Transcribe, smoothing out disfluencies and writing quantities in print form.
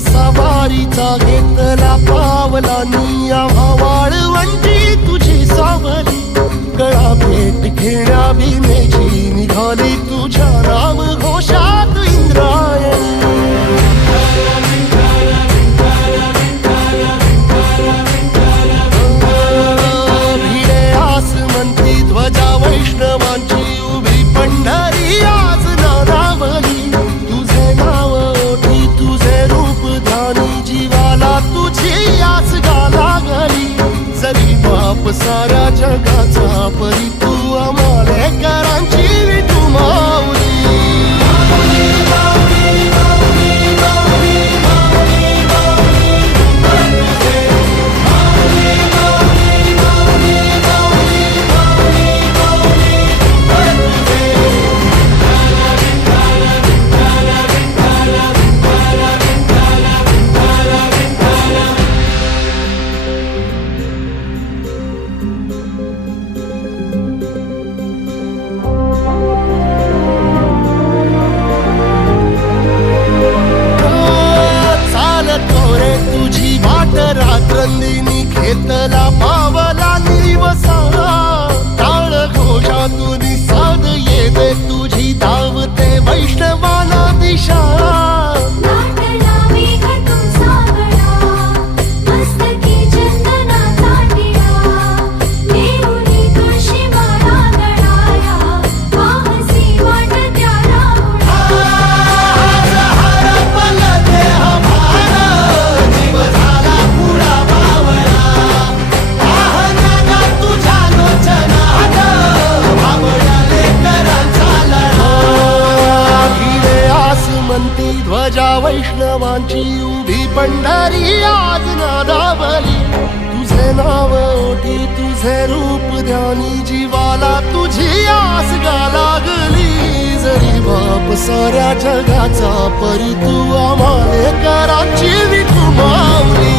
सवारीचा घेतला पावलांनी आम्हा वाळवंटी तुझी सावली गळा भेट घेण्या भीमेची निघाली तुझ्या राम घोषात इंद्रायणी भिडे आसमंती ध्वजा वैष्णवांची उभी पंढरी आज नारावली तुझे नाव ओठी तुझे रूप ध्यानी जीवाला तुझी आस गा लागली जरी बाप साऱ्या जगाचा परी तू आमालेकरांची विठू माऊली रात्रंदिनी घेतला पावला दिवसा टाळ घोषातून साध येते तुझी धावते वैष्णवाला दिशा ध्वजा वैष्णवांची उभी पंढरी आज नादावली तुझे नाव ओठी तुझे रूप ध्यानी जीवाला तुझी आस गा लागली जरी बाप साऱ्या जगाचा परी तू आमालेकरांची विठू माऊली